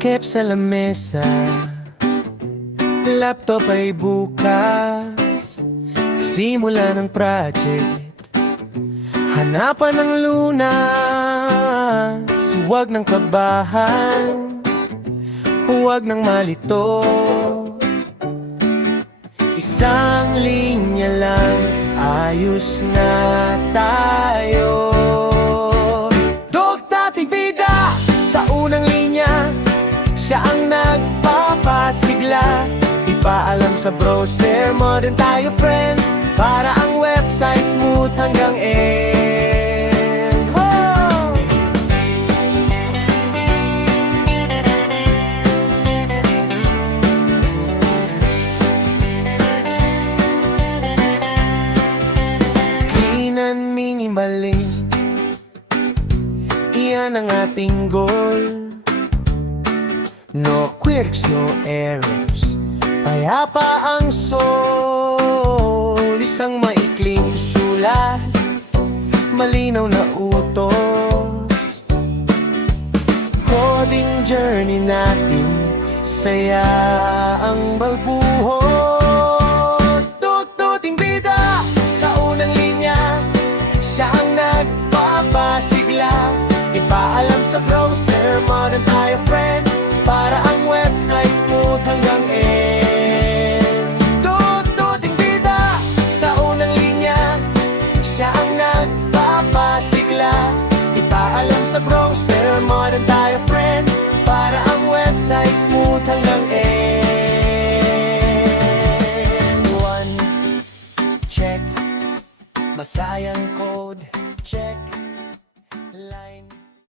Takip sa lamesa, laptop ay bukas. Simula ng project, hanapan ng lunas. Huwag ng kabahan, huwag ng malito. Isang linya lang, ayos na tayo. Dog dating bida sa unang linya, siya ang nagpapasigla. Ipaalam sa browser, modern tayo friend, para ang website smooth hanggang end. Oh! Clean and minimalist, iyan ang ating goal. No quirks, no errors, payapa ang soul. Isang maikling sulat, malinaw na utos. Coding journey natin, saya ang balbuhos. Dugduting bida sa unang linya, siya ang nagpapasigla. Ipaalam sa browser, modern tayo friend, para ang website smooth hanggang end. Dugduting bida sa unang linya, siya ang nagpapasigla. Ipaalam sa browser, modern tayo friend, para ang website smooth hanggang end. One, check, masayang code.